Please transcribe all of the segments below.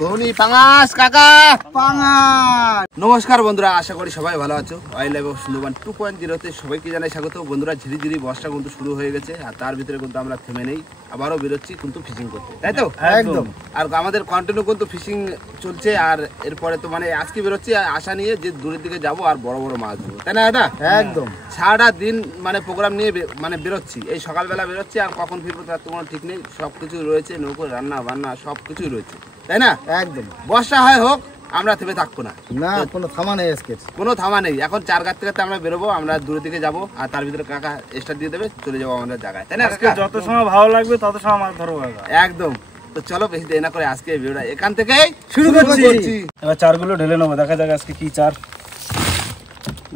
ভৌনি পাঙাশ কাকা পাঙাশ। নমস্কার বন্ধুরা, আশা করি সবাই ভালো আছো। ওয়াইল্ড লাইফ অফ সুন্দরবন 2.0-তে সবাইকে জানাই স্বাগত। বন্ধুরা, ঝিরি ঝিরি বর্ষা কিন্তু শুরু হয়ে গেছে, আর তার ভিতরে কিন্তু আমরা থেমে নেই, আবারও বেরোচ্ছি কিন্তু ফিশিং করতে, তাই তো? একদম। আর আমাদের কন্টিনিউ কিন্তু ফিশিং চলছে, আর এরপরে তো মানে আজকে বেরোচ্ছি আশা নিয়ে যে দূরের দিকে যাবো আর বড় বড় মাছ ধরবো, তাই না দাদা? একদম। সারাটা দিন মানে প্রোগ্রাম নিয়ে মানে বেরোচ্ছি, এই সকালবেলা বেরোচ্ছি আর কখন ফিরবো তার তো কোনো ঠিক নেই। সবকিছু রয়েছে, নৌকো রান্না বান্না সবকিছুই রয়েছে, তাই না? একদম। বর্ষা হয় হোক, আমরা থেমে থাকবো না, না কোনো থামা নেই, আজকে কোনো থামা নেই। এখন 4 গাছ থেকে আমরা বেরোবো, আমরা দূরের দিকে যাবো, আর তার ভিতরে কাকা স্টার্ট দিয়ে দেবে, চলে যাবো আমাদের জায়গায়, তাই না? যত সময় ভালো লাগবে তত সময় মাছ ধরবো। একদম। তো চলো বেশি দেরি না করে আজকে ভিডিওটা এখান থেকে শুরু করছি। এবার চারগুলো ঢেলে নেবো, দেখা যাক আজকে কি চার।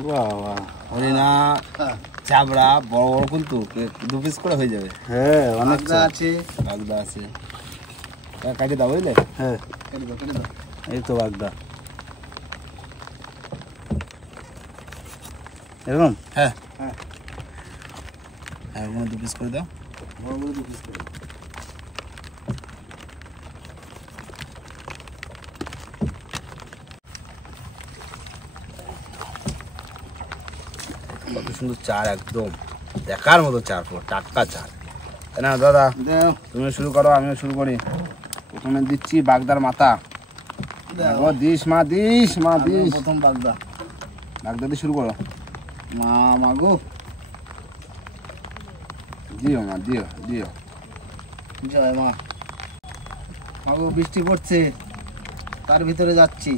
বাহ বাহ, হরিণা চাবড়া বড় বড় কিন্তু 2 পিস করে হয়ে যাবে। হ্যাঁ, অনেক আছে, বাগদা আছে। কাটি দাও, বুঝলে? হ্যাঁ, কেটে দাও। এই তো বাগদা এরকম। হ্যাঁ হ্যাঁ হ্যাঁ, 2 পিস করে দাও, বড় বড় 2 পিস করে দাও। কত সুন্দর চার, একদম দেখার মতো চার, পুরো টাটকা চার, তাই না দাদা? তুমি শুরু করো, আমিও শুরু করি। প্রথমে দিচ্ছি বাগদার মাথা। দিস মা, দিস মা, দিস। প্রথম বাগদা দিয়ে শুরু করো। মা গো, দিও মা, দিও দিও। জয় মা। গো, বৃষ্টি পড়ছে, তার ভিতরে যাচ্ছি।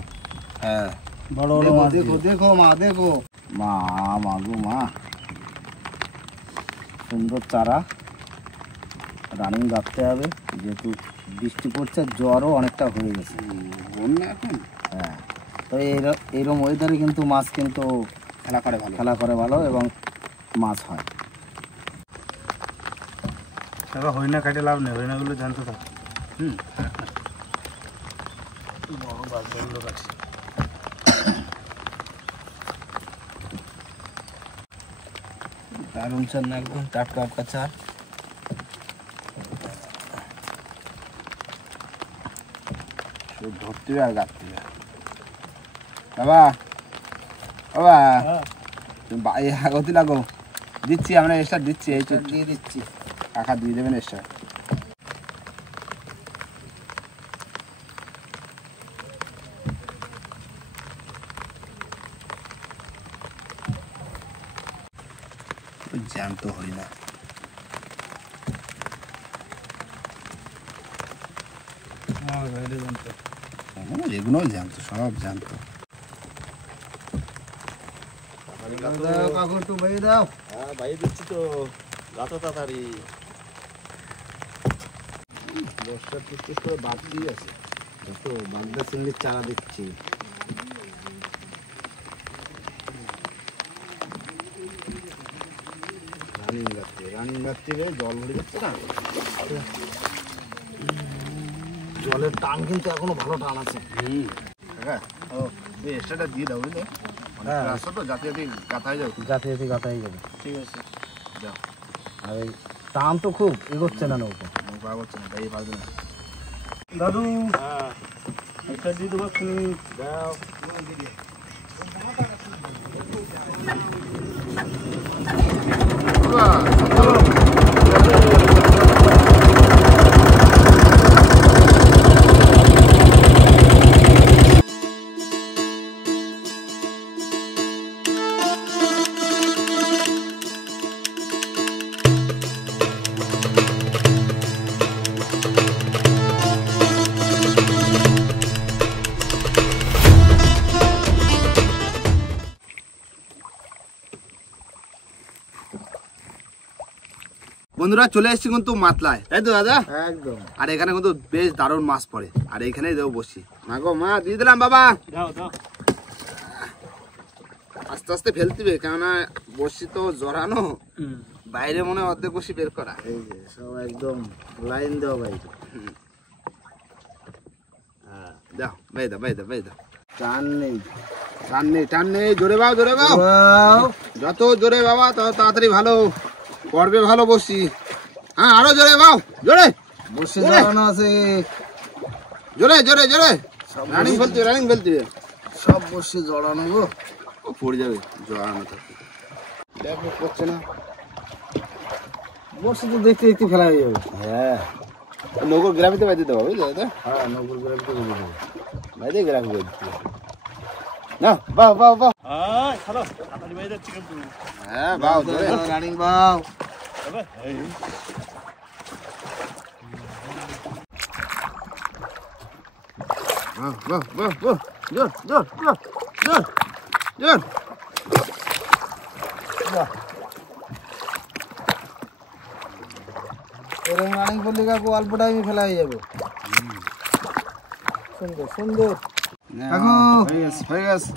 হ্যাঁ, বড় বড় মাছ দেখো দেখো মা, দেখো মা গো মা। সুন্দর চারা, রানিং রাখতে হবে, যেহেতু বৃষ্টি পড়ছে, জ্বরও অনেকটা হয়ে গেছে বন্যা এখন। হ্যাঁ, তো এইরকম ওয়েদারে কিন্তু মাছ কিন্তু খেলা করে ভালো এবং মাছ হয়। হরিণা কাটে লাভ নেই, হরিণাগুলো জানতে থাকে। বড় বাগদাগুলো কাটছে। দারুণ চার না, একদম টাটকা আপকা চার। ধরতে আর গাঁথতে বাবা, বাবা এই আগতি লাগো, দিচ্ছি আমরা এক্সট্রা দিচ্ছি, এই তো দিয়ে দিচ্ছি, কাকা দিয়ে দেবেন এক্সট্রা। জ্যান্ত হই না, এগুলো জ্যান্ত, সব জ্যান্ত। কাকু একটু বাইরে দাও। হ্যাঁ, বাইরে দিচ্ছি তো, গাতো তাড়াতাড়ি। বর্ষার টুকটুক করে বাড়তি আছে, দেখো বাগদা চিংড়ির চারা দিচ্ছি। রানিং রাত্রিরে জল ভরে যাচ্ছে না, জলের টান কিন্তু এখনো ভালো টান আছে। হ্যাঁ, ও এক্সট্রাটা দিয়ে দাও, বুঝলে? রাস্তা তো জাতি গাথায় যাবে, গাতাই যাবে। ঠিক আছে, যাও। আর এই টান তো খুব এগোচ্ছে না, নৌকা এগোচ্ছে না, তাই পারবে না। দাদু একটা দিয়ে দেবো, তুমি দাও। বন্ধুরা, চলে এসেছি কিন্তু মাতলায়, তাই তো দাদা? একদম। আর এখানে কিন্তু বেশ দারুণ মাছ পড়ে, আর এইখানেই দেবো বসি। মা গো মা, দিয়ে দিলাম বাবা। আস্তে আস্তে ফেলতে হবে, কেননা বসি তো জড়ানো, বাইরে মনে হয় অর্ধেক বসি বের করা। এই যে সব একদম লাইন দেওয়া বাইরে। হ্যাঁ, দাও বাই দাও। টান নেই, জোরে বাও, যত জোরে বাবা তত তাড়াতাড়ি ভালো পড়বে, ভালো বসি। হ্যাঁ, আরো জোরে বাও, জোরে বসি জড়ানো আছে। জোরে জোরে জোরে রানিং ফেলতে সব বসে জড়ানো গো। ও পড়ে যাবে জড়ানো তো দেখো করছে না। বসে তো দেখতে দেখতে ফেলা হয়ে যাবে। হ্যাঁ নগর গ্রামে বাইতে দেবো বুঝলে দাদা? হ্যাঁ নকুল করে তো বুঝে দেবো। বাইতে গ্রামে বাইতে না বাহ বাহ বাহ। হ্যাঁ বাহ জোরে রানিং বাও। বাহ বাহ বাহ বাহ জোর জোর জোর জোর জোর। এরকম রানিং করলে কাকু অল্প টাইমে ফেলা হয়ে যাবে। সুন্দর সুন্দর কাকু হয়ে গেছে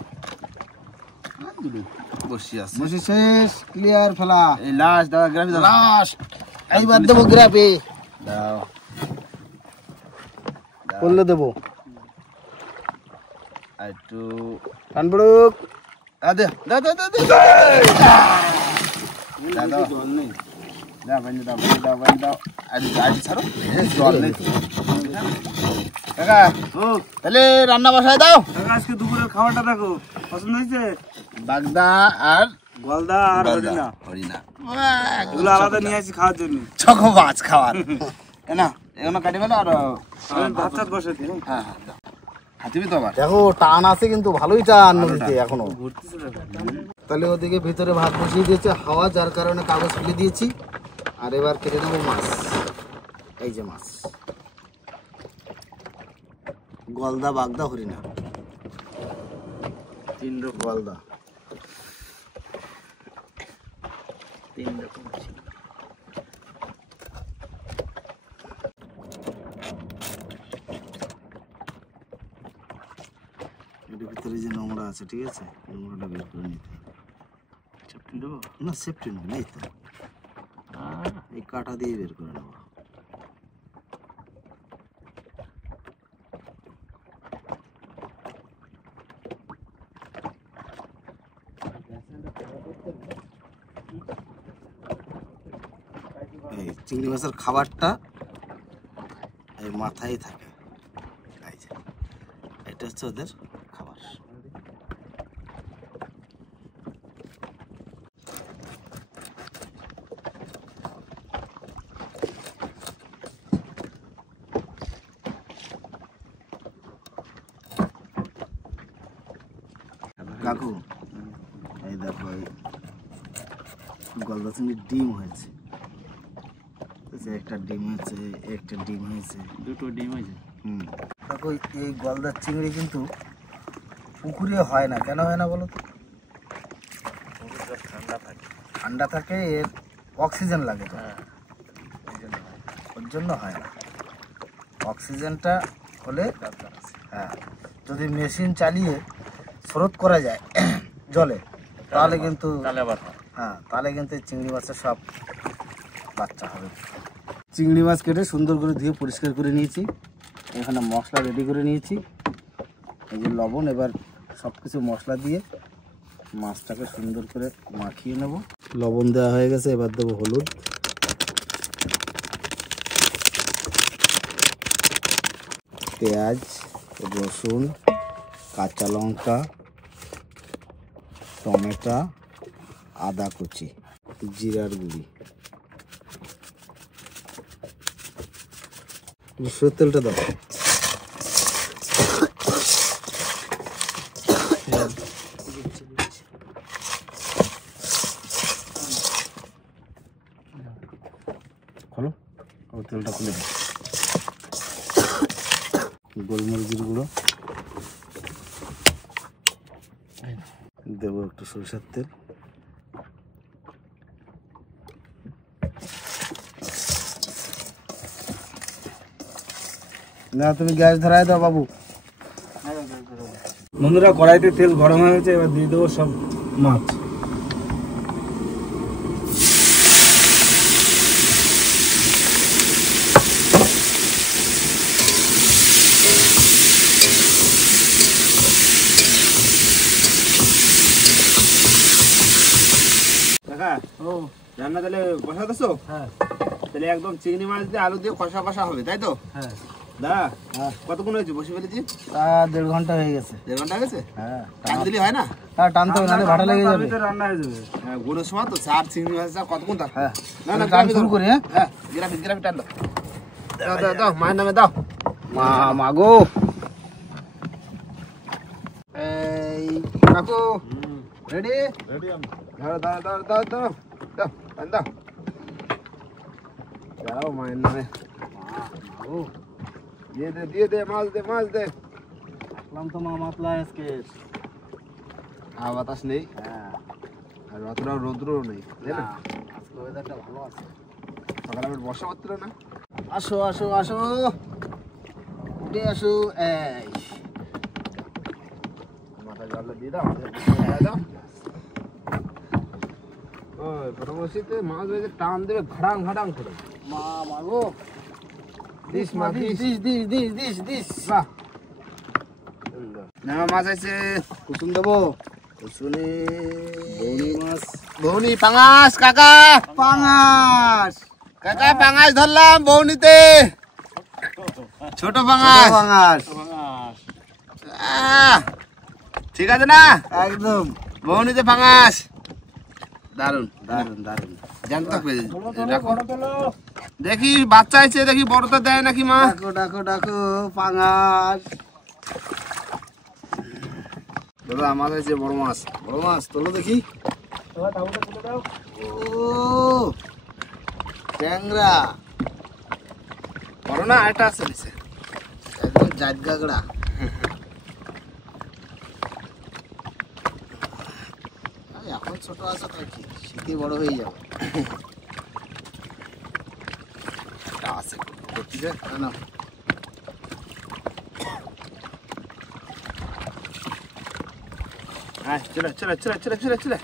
বসে আছে বসে শেষ ক্লিয়ার ফেলা। এই লাস্ট দাদা গ্রামে দাও লাস্ট এইবার দেবো গ্রাফে দাও করলে দেবো আর একটু টান পড়ুক। দে দাও দাও দাও দাও জল নেই। দাও বানি দাও বানি দাও বানি দাও আর গাড়ি ছাড়ো জল নেই কাকা তাহলে রান্না বসায় দাও। আজকে দুপুরের খাবারটা দেখো পছন্দ হয়েছে? বাগদা আর গলদা আর হরিণা। হরিণা এগুলো আলাদা নিয়ে আসি খাওয়ার জন্য। ছক মাছ খাওয়ার না এগুলো কাটি ফেলো আর ভাত টাত বসে দিন। হ্যাঁ হ্যাঁ দাও হাতিবি তো আবার দেখো টান আছে কিন্তু ভালোই টান নদীতে এখনো। তাহলে ওদিকে ভিতরে ভাত বসিয়ে দিয়েছে হাওয়া, যার কারণে কাগজ ফেলে দিয়েছি। আর এবার কেটে নেবো মাছ। এই যে মাছ গলদা বাগদা হরিণা তিন রকম গলদা তিন রকম। এর ভিতরে যে নোংরা আছে ঠিক আছে, নোংরাটা বের করে নিতে হবে। সেফটি নেবো না, সেফটি নেবো নেই তো, এই কাঁটা দিয়ে বের করে নেবো। এই চিংড়ি মাছের খাবারটা এই মাথায় থাকে, এই যে এটা হচ্ছে ওদের খাবার। কাকু এই দেখো, এই গলদা চিংড়ির ডিম হয়েছে, একটা ডিম হয়েছে, একটা ডিম হয়েছে, দুটো ডিম হয়েছে। কাকু এই গলদা চিংড়ি কিন্তু পুকুরে হয় না, কেন হয় না বলো তো? ঠান্ডা থাকে, ঠান্ডা থাকে, এর অক্সিজেন লাগে তো, ওর জন্য হয় না। অক্সিজেনটা হলে হ্যাঁ, যদি মেশিন চালিয়ে স্রোত করা যায় জলে, তাহলে কিন্তু হ্যাঁ, তাহলে কিন্তু চিংড়ি মাছের সব বাচ্চা হবে। চিংড়ি মাছ কেটে সুন্দর করে ধুয়ে পরিষ্কার করে নিয়েছি, এখানে মশলা রেডি করে নিয়েছি, এই যে লবণ। এবার সব কিছু মশলা দিয়ে মাছটাকে সুন্দর করে মাখিয়ে নেব। লবণ দেওয়া হয়ে গেছে, এবার দেবো হলুদ, পেঁয়াজ, রসুন, কাঁচা লঙ্কা, টমেটো, আদা কুচি, জিরার গুঁড়ি। সরষের তেলটা দাও। খোলো, ও তেলটা খুলে দাও। গোলমরিচের গুঁড়ো দেবো, একটু সরষের তেল, না তুমি গ্যাস ধরাই দাও বাবু। বন্ধুরা, কড়াইতে তেল গরম হয়ে গেছে, এবার দিয়ে দেবো সব মাছ। কাকা ও রান্না তাহলে বসা দিছো? হ্যাঁ তাহলে একদম চিংড়ি মাছ দিয়ে আলু দিয়ে কষা কষা হবে, তাই তো? হ্যাঁ, দা হ্যাঁ কতক্ষণ হয়েছে বসে ফেলেছি? তা 1.5 ঘন্টা হয়ে গেছে। 1.5 ঘন্টা গেছে? হ্যাঁ টান দিলি হয় না? হ্যাঁ টানতে হবে, নাহলে ভাটা লেগে যাবে। হ্যাঁ গুণের সময় তো চার চিংড়ি মাছ কতক্ষণ থাক। হ্যাঁ না না টান গ্রাফি শুরু করি। হ্যাঁ হ্যাঁ গ্রাফি টান দাও। দাও দাও দাও মায়ের নামে দাও। মাগো এই কাকু রেডি দাও দাও দাও দাও দাও দাও টান দাও। দাও মায়ের নামে। মাগো দিয়ে দে মাছ দে মাছ দে। আসলাম তো মা মাতলা আজকে। হাওয়া বাতাস নেই হ্যাঁ আর অতটা রৌদ্রও নেই, তাই না? আজকে ওয়েদারটা ভালো আছে। সকালে আমার বর্ষা পড়ছিল না? আসো আসো আসো উঠে আসো। এই মাথা জল দিয়ে দাও দাও। ওই পরমশিতে মাছ ধরে টান দেবে ঘাড়াং ঘাড়াং করে। মা মাগো দিস মা দিস। দিস বাহ না মাছ আছে। কুসুম দেবো। কুসুনি বৌনি মাছ বৌনি পাঙাশ কাকা। পাঙাশ কাকা পাঙাশ ধরলাম বৌনিতে। ছোট পাঙাশ। পাঙাশ আহ, ঠিক আছে না? একদম বৌনিতে পাঙাশ। দারুন দারুন দারুন। জানতো রাখো দেখি বাচ্চা আছে, দেখি বড়টা দেয় নাকি মা। ডাকো ডাকো ডাকো পাঙাশ। দাদা মাছ আছে বড় মাছ। বড় মাছ তোলো দেখি। ও ট্যাংরা বড় না আরেকটা আছে নিচে। একদম জাত গাগড়া। এখন ছোট আছে তাই কি, শীতে বড় হয়ে যাবে। একটা আছে করতেছে। না হ্যাঁ চলে চলে চলে চলে চলে চলে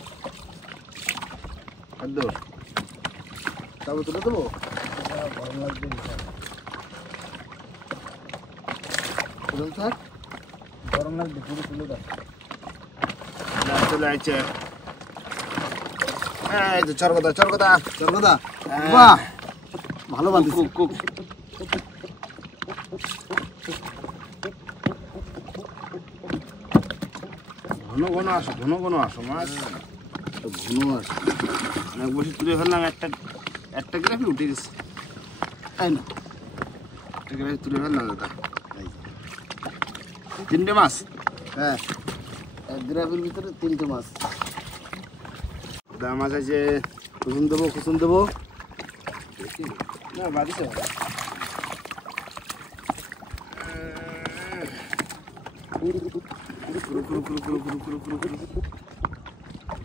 দৌড়। তবে তুলে দেবো। গরম লাগবে তুলে থাক, গরম লাগবে পুরো তুলে দাও। চলে আসছে। এই তো চরকদা চরকদা চরকদা হ্যাঁ। বাহ ভালো বাঁধিস। কুক কুক ঘন ঘন আসো ঘন ঘন আসো মাছ তো ঘন আছে অনেক বসে তুলে ফেললাম। একটা একটা গ্রাফি উঠে গেছে। তাই না? একটা গ্রাফি তুলে ফেললাম দাদা। 3টে মাছ। হ্যাঁ এক গ্রাফের ভিতরে 3টে মাছ। দাদা মাছ আছে। কুসুম দেবো কুসুম দেবো। না বাদিছে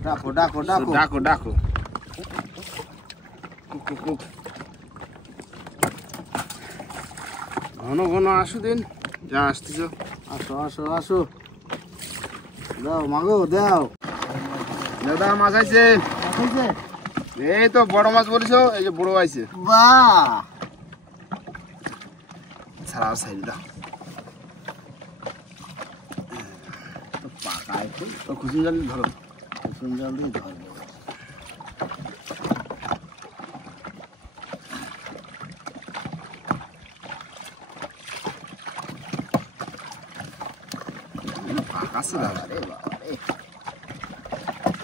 ডাকো ডাকো ডাকো ডাকো ডাকো কুক কুক। ঘন ঘন আসো দিন যা আসতেছ। আসো আসো আসো দাও মাগো দাও। দাদা মাছ আছে। এই তো বড় মাছ বলেছ, এই যে বড় আছে। বাহ ছাড়া সাইড দাও। পাকা একটু ও কুসুম জাল ধরো। কুসুম জল দিয়ে ধরবো। আছে দাদা। আরে বাবা রে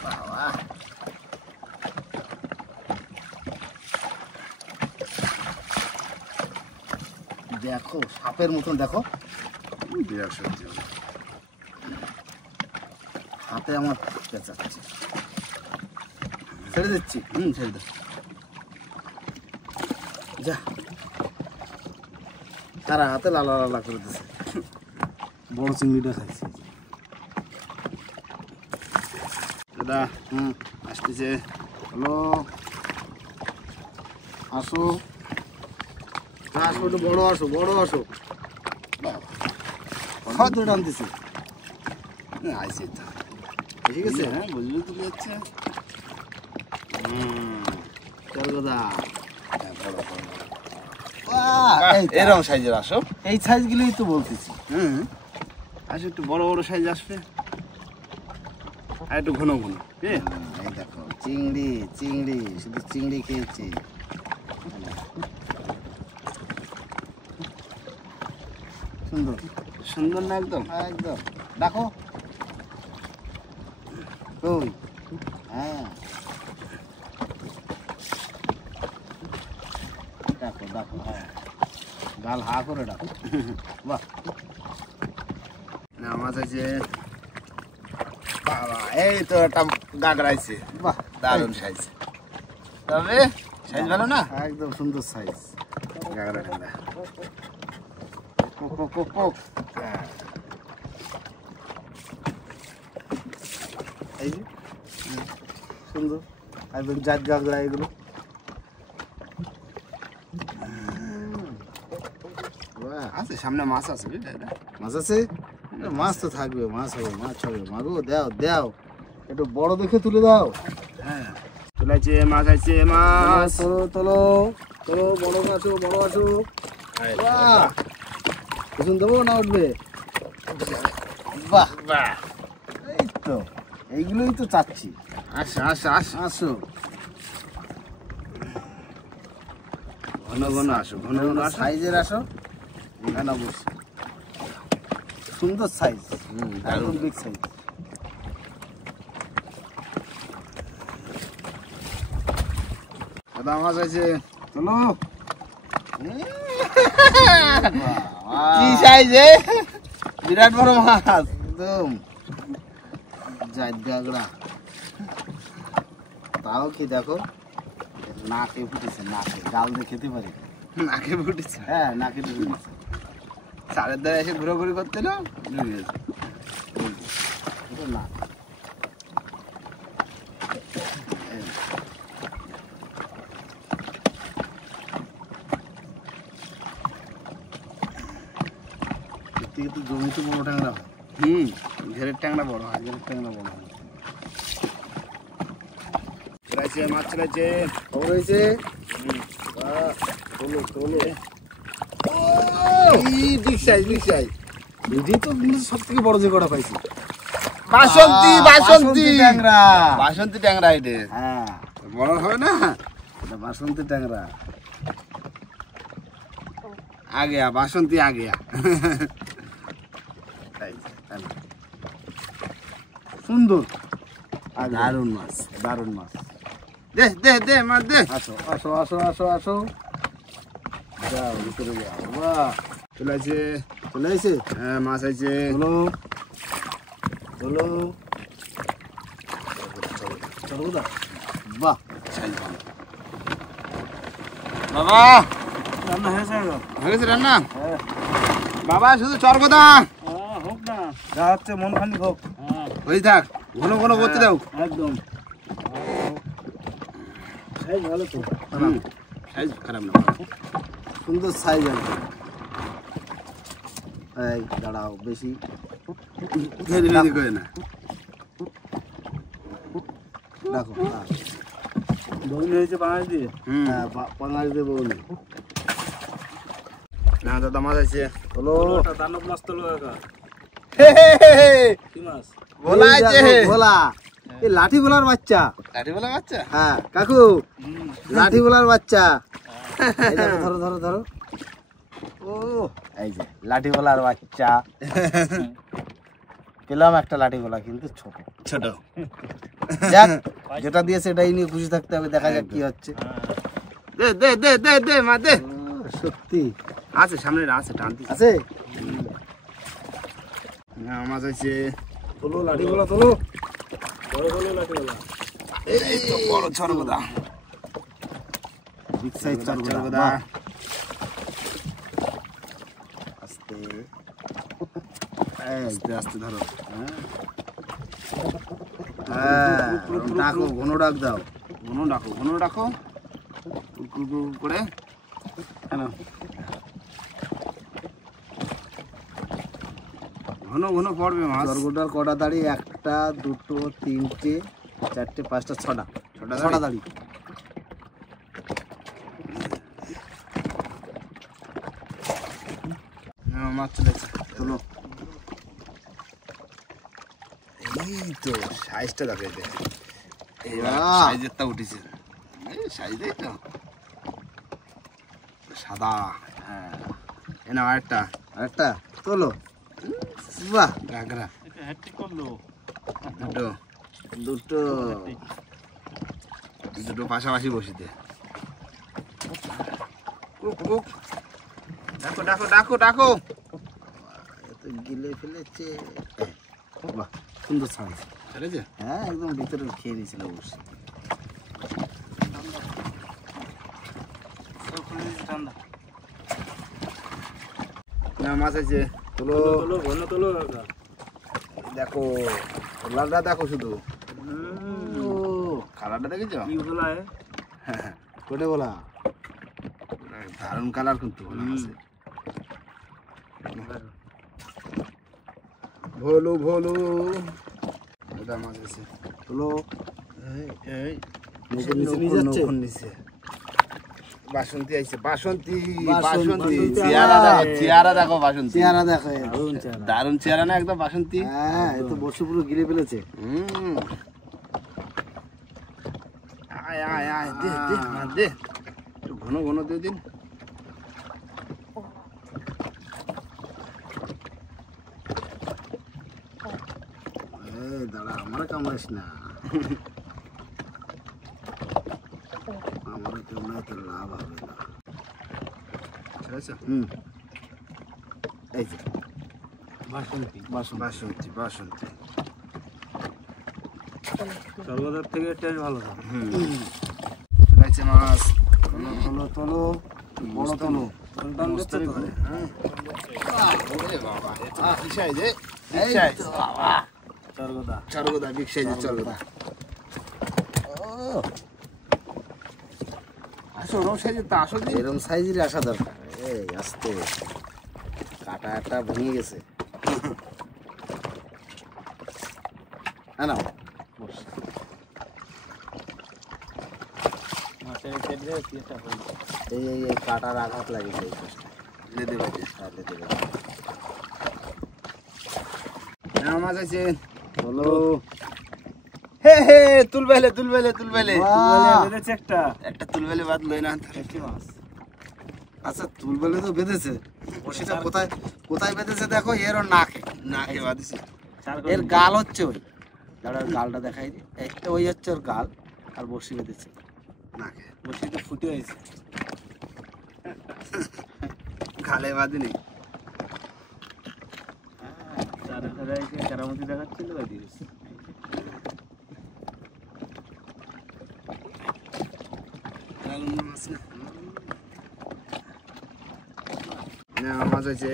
বাবা। দেখো সাপের মতন দেখো, বিরাট সত্যি। হাতে আমার পেঁচাচ্ছে। ছেড়ে দিচ্ছি। ছেড়ে দাও। যা তারা হাতে লালা লালা করে দিচ্ছে। বড় চিংড়িটা খাইছে। দাদা আসতেছে। হ্যালো আসো আসো একটু বড় আসো বড় আসো। কত টানতেছে আইসে তো ঠিক আছে। হ্যাঁ বুঝলি তুলে যাচ্ছে। চল দাদা এরকম সাইজের আসো। এই সাইজগুলোই তো বলতেছি। আসো একটু বড় বড় সাইজ আসবে আর একটু ঘন ঘন। এই দেখো চিংড়ি চিংড়ি শুধু চিংড়ি খেয়েছি। সুন্দর সুন্দর না একদম? একদম। দেখো ওই, হ্যাঁ দেখো দেখো, হ্যাঁ গাল হা করে ডাকো। বাহ, না মাছ আছে। বাবা, এই তো একটা গাগড়াইছে, বাহ দারুণ সাইজ। তবে সাইজ ভালো না? একদম সুন্দর সাইজ। গাগড়া ঠান্ডা। হ্যাঁ। এই যে সুন্দর একদম জাত গাগরা এগুলো। বাহ, আছে সামনে মাছ আছে বুঝলে? মাছ আছে? মাছ তো থাকবে, মাছ হবে, মাছ হবে। মাগো দাও দাও, একটু বড় দেখে তুলে দাও। হ্যাঁ চলেছে মাছ আছে, মাছ। তোলো তোলো তোলো, বড় আসো বড় আসো। বাহ, কুসুম দেবো না উঠবে? বাহ বাহ, এই তো, এইগুলোই তো চাচ্ছি। আসো আসো আসো, আসো, ঘন ঘন আসো, ঘন ঘন আসো। সাইজের আসো। এখানে অবশ্যই সুন্দর সাইজ, একদম বিগ সাইজ। দাদা মাছ আছে, চলো। কি সাইজ এ? বিরাট বড় মাছ। একদম জাত গাগড়া। তাও কি দেখো, নাকে ফুটেছে, নাকে গাল দিয়ে খেতে পারি। নাকে ফুটেছে। হ্যাঁ নাকে ফুটেছে। সাড়ের দ্বারা এসে ঘোরাঘুরি করতে না, ঢুকে গেছে। এটা না, কিন্তু জমিতে বড় ট্যাংরা হয়। ঘেরের ট্যাংরা বড় হয়। আগের ট্যাংরা বড় হয়। চলেছে মাছ, চলেছে। খবর হয়েছে? তোলো তোলো। Big size, big size. এটাই তো কিন্তু সব থেকে বড় যে কটা পাইছি। বাসন্তী, বাসন্তী ট্যাংরা। বাসন্তী ট্যাংরা এটা। হ্যাঁ, বড় হবে না? এটা বাসন্তী ট্যাংরা। আগে বাসন্তী আগে। সুন্দর, দারুণ মাছ। দারুণ মাছ। দে দে দে মাছ দে। আসো আসো আসো আসো আসো, যাও ভিতরে যাও। বাহ, চলেছে। চলে এসে হ্যাঁ মাছ আছে। চলো চলো চলো দা। বাহ, সাইজ ভালো। বাবা রান্না হয়েছে? হয়ে গেছে রান্না? হ্যাঁ বাবা শুধু চরকদা হোক না, যা হচ্ছে মন খালি হোক। ওই থাক, ঘন ঘন করতে দাও। একদম সাইজ ভালো তো, সাইজ খারাপ না, সুন্দর সাইজ আছে। এই দাঁড়াও, বেশি ঘেরি ঘেরি করে না। দেখো। বউনি হয়েছে বাংলাদেশ দিয়ে। হ্যাঁ, পাঙাশ দেবো। না দাদা মাছ আছে। হলো দানব মাছ তো লোক কি মাছ? ভোলা আছে। ভোলা, এই লাঠি ভোলার বাচ্চা। লাঠি বলা বাচ্চা? হ্যাঁ কাকু, লাঠি ভোলার বাচ্চা। এই দেখো, ধরো ধরো ধরো। ও এই যে লাঠি ভোলার বাচ্চা। পেলাম একটা লাঠি ভোলা, কিন্তু ছোট ছোট। যাক, যেটা দিয়েছে এটাই নিয়ে খুশি থাকতে হবে। দেখা যাক কি হচ্ছে। দে দে দে দে দে মা দে। সত্যি আছে সামনে আছে, টানতি আছে। না মাছ আছে। তোলো লাঠি ভোলা, তোলো। বড় বড় লাঠি বলা। এই তো বড় চরকদা। Big size চরকদা। চরগদা। আস্তে আস্তে আস্তে ধরো। হ্যাঁ, ডাকো, ঘন ডাক দাও। ঘন ডাকো, ঘন ডাকো। কুকুর করে কেন ঘন ঘন পড়বে মাছ। চরগোটার কটা দাড়ি? একটা, দুটো, তিনটে, চারটে, পাঁচটা, ছটা। ছটা দাড়ি। হ্যাঁ মাছ চলেছে। চলো। এই তো সাইজটা দেখো, এটা বাহ। সাইজেরটা উঠেছে। সাইজটাই তো সাদা। হ্যাঁ এ না আরেকটা। আরেকটা তোলো। বাহ, কাঁকড়া এটা হ্যাট্রিক করলো। দুটো দুটো। দুটো পাশাপাশি বসিতে। কুক কুক, ডাকো ডাকো ডাকো ডাকো। এ তো গিলে ফেলেছে। বাহ, সুন্দর সাইজ। চলেছে? হ্যাঁ, একদম ভিতরে খেয়ে নিয়েছিল অবশ্যই। সব খুলে দিয়েছে ঠান্ডা। না মাছ আছে, তোলো। তোলো ঘন তোলো কাকা। দেখো লালটা দেখো শুধু, ও, কালারটা দেখেছো? কি বলা है? কোটে বলা। দারুণ কালার কিন্তু আছে। ভোলু ভোলু, এটা মাছ আছে। তোলো। এই এই নৌকোর নিচে নিয়ে যাচ্ছে। নৌকোর নিচে। বাসন্তী আইছে, বাসন্তী বাসন্তী। বাসন্তী। চেহারা দেখো, চেহারা দেখো বাসন্তী। চেহারা দেখো। দারুণ চেহারা না একদম বাসন্তী। হ্যাঁ, এ তো বসে পুরো গিলে ফেলেছে। আয় আয় আয়, দে দে মাছ দে, একটু ঘন ঘন দিয়ে দিন। এই দাঁড়া, আমার কামড়াইস না। আমার কামড়ায় তো লাভ হবে না। ঠিক আছে? এই যে বাসন্তী। বাসন্তী বাসন্তী। সর্বদার থেকে টেস্ট ভালো থাকে। চলে আসছে মাছ। তোলো তোলো তোলো, বড় তোলো। সন্তান দিচ্ছে তো। ওরে বাবা, এটা কি সাইজ? বিগ সাইজ বাবা। সর্বদা। চরগোদা, বিগ সাইজের চরগোদা। আসো ওরম সাইজের তো আসো দিন। এরকম সাইজেরই আসা দরকার। এই আস্তে, কাটা একটা ভেঙে গেছে। না না, বস। মাছের কেটে পিসটা হলো। এই কাটার আঘাত লাগিয়েছে এই পাশটা। লেদে বাজে। আর লেগে গেছে। না মাছ আছে। তোলো। হে হে, তুলবেলে তুলবেলে তুলবেলে। বাহ! বেঁধেছে একটা। একটা তুলবেলে বাদ লই না। একটি মাছ। আচ্ছা, তুলবেলে তো বেঁধেছে, সেটা কোথায় কোথায় বেঁধেছে দেখো। এর নাকে, নাকে বাঁধিছে। এর গাল হচ্ছে ওই। দাঁড়া, গালটা দেখাই দি। একটা ওই হচ্ছে ওর গাল, আর বসি বেঁধেছে নাকে বসিতে ফুটে হয়েছে। গালে বাঁধিনি। চারে ধারে এসে কেরামতি দেখাচ্ছিল ওই দিকে। না মাছ আছে।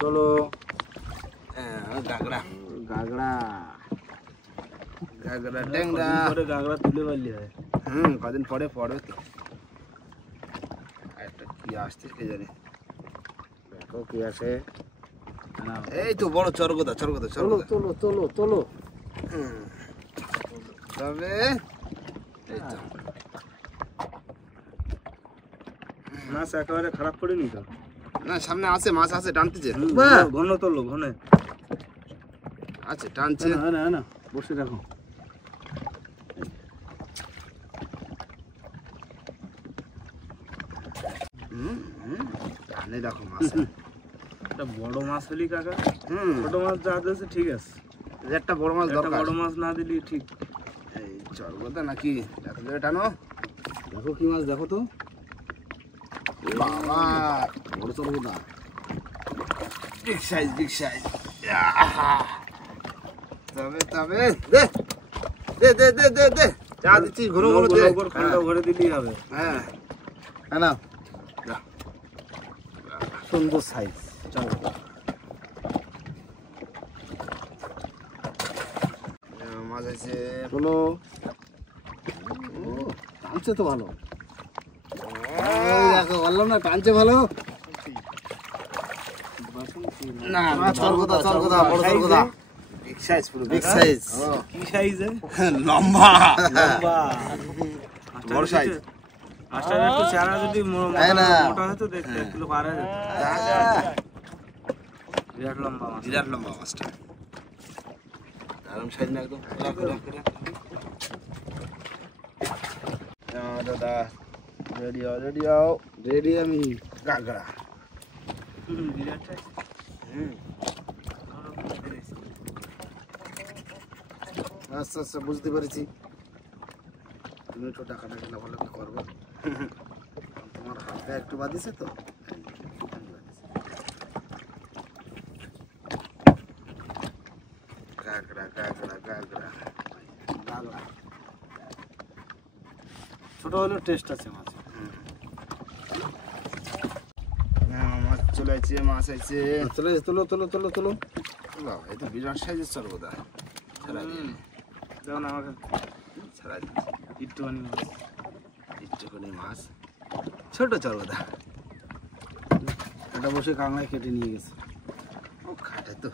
তোলো। গাগরা গাগড়া। গাগরা ট্যাংরা। কদিন পরে গাগরা তুলে পারলি হয়। কদিন পরে পড়বে তো। একটা কি আসছে কে জানে। দেখো কি আসে। না এই তো বড় চরগোদা চরগোদা তোলো চরগোদা। তোলো তোলো তোলো। তবে এই তো মাছ একেবারে খারাপ করিনি তো। না, সামনে আছে মাছ আছে, টানতেছে। বাহ! ঘন তোলো ঘনে। আছে টানছে। না না না বসে রাখো। টানে দেখো মাছ। একটা বড় মাছ হলি কাকা। হুম, ছোট মাছ যা দিয়েছে ঠিক আছে। একটা বড় মাছ একটা দরকার। বড় মাছ না দিলি ঠিক। এই চরগোদা নাকি এত জোরে টানো। দেখো কি মাছ, দেখো তো। বাবা, বড় চরগোদা। Big size big size. তবে তবে দে দে দে দে দে দে, যা দিচ্ছি ঘুরো ঘুরো দে। নৌকোর খানটা ভরে দিলেই হবে। হ্যাঁ হ্যাঁ না, যা। সুন্দর সাইজ। মাছ আছে। তোলো। ও, টানছে তো ভালো। এই দেখো, বললাম না টানছে ভালো। না চরগোদা চরগোদা, বড় চরগোদা। বিগ সাইজ পুরো বিগ সাইজ। কি সাইজে? লম্বা লম্বা। বড় সাইজ। মাছটার একটু চেহারা যদি তাই না? মোটা হতো দেখতে 1 কিলো পার হয়ে যেত। বিরাট লম্বা মাছ। বিরাট লম্বা মাছটা। দারুণ সাইজ না একদম। রাখো রাখো রাখো। দাদা রেডি হও রেডি হও। রেডি আমি। গাগরা। বিরাট size। আচ্ছা আচ্ছা, বুঝতে পেরেছি। তুমি একটু টাকাটা কিনা বলে কি করবো, তোমার হালকা একটু বাদিছে তো। গাগরা গাগরা গাগরা গাগরা ছোট হলেও টেস্ট আছে মাছ। মাছ চলে আসছে, মাছ আছে। চলে তোলো তোলো তোলো তোলো। বাবা, এই তো বিরাট সাইজের সর্বদা। ছাড়া দিয়ে যেমন আমাকে ছাড়া দিচ্ছে একটুখানি মাছ। একটুখানি মাছ, ছোট সর্বদা। এটা বসে কাঁকড়ায় কেটে নিয়ে গেছে। ও খাটে তো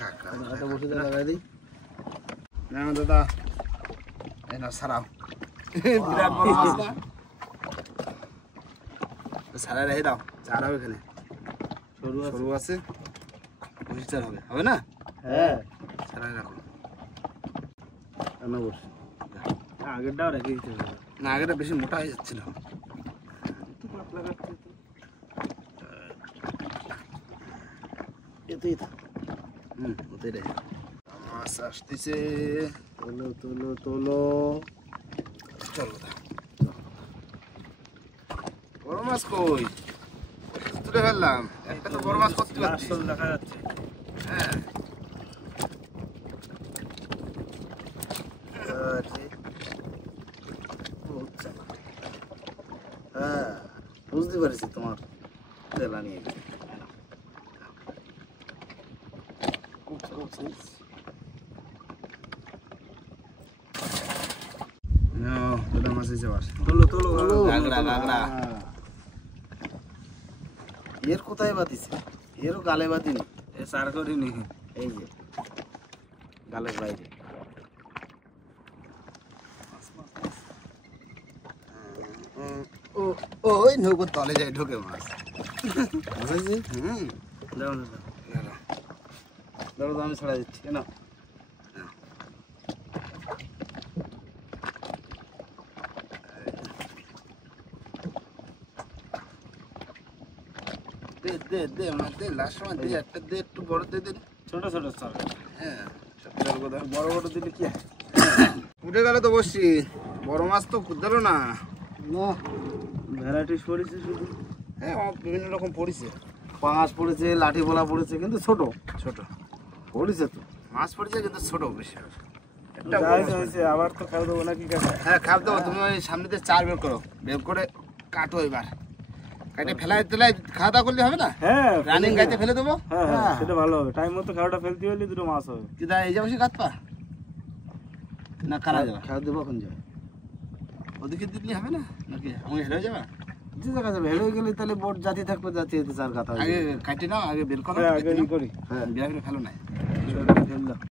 কাকা। এটা বসে লাগাই দিই। না দাদা, এই না সারাও। বিরাট বড় মাছ না, সারা রেখে দাও। চারাও এখানে সরু আছে, বেশি চার হবে, হবে না? হ্যাঁ, সারাই রাখো। রান্না বসে। আগেরটাও রেখে দিতে হবে। না, আগেটা বেশি মোটা হয়ে যাচ্ছিল। একটু পাতলা কাটতে হতো। এতেই থাক। ওতেই রেখে মাছ আসতেছে। তোলো তোলো তোলো। চলো দা, বড় মাছ কই? তুলে ফেললাম একটা, তো বড় মাছ করতে মাছ পারছি। সব দেখা যাচ্ছে। হ্যাঁ, হ্যাঁ, বুঝতে পেরেছি তোমার তেলা নিয়ে গেছে। দুটো মাছ এসে আবার। তোলো তোলো গাগরা গাগরা। এর কোথায় বাতিছে? এরও গালে বাতিনি। এ সার করিনি। এই যে গালের বাইরে। ওই নৌকোর তলে যায় ঢোকে মাছ। বুঝেছি? দাও না দাও। দাঁড়ো তো, আমি ছাড়া দিচ্ছি কেন? দে দে দে মাছ দে, লাস্ট সময় দে একটা, দে একটু বড় দে দে। ছোট ছোট সার। হ্যাঁ, চল কথা। বড় বড় দিলে কি হয়? উঠে গেল তো বসছি, বড় মাছ তো দিল না। না, ভ্যারাইটিস পড়েছে শুধু। হ্যাঁ, বিভিন্ন রকম পড়িছে। পাঁচ পড়েছে, লাঠি ভোলা পড়েছে, কিন্তু ছোট ছোট পড়েছে তো। মাছ পড়েছে কিন্তু ছোট বেশি। একটা যাই বড় মাছ। হয়েছে, আবার তো খাওয়া দেবো নাকি কাকা? হ্যাঁ, খাপ দেবো। তুমি ওই সামনে দিয়ে চার বের করো, বের করে কাটো। এবার কাটে ফেলাই তেলাই খাওয়া দাওয়া করলে হবে না? হ্যাঁ রানিং গাইতে ফেলে দেবো। হ্যাঁ হ্যাঁ, সেটা ভালো হবে। টাইম মতো খাওয়াটা ফেলতে হলে দুটো মাছ হবে। কিন্তু এই যে বসে কাটপা না, কারা যাবা? খাওয়া দেবো এখন যাবে। ওদিকে দিলে হবে না নাকি? আমি হেরে যাবা? যে জায়গা যাবে হেলে গেলে তাহলে বোট জাতি থাকবে, জাতি হতে চার কথা। আগে কাটে নাও, আগে বের করো। হ্যাঁ আগে ই করি। হ্যাঁ, বিরা ফেলো না। ফেললাম।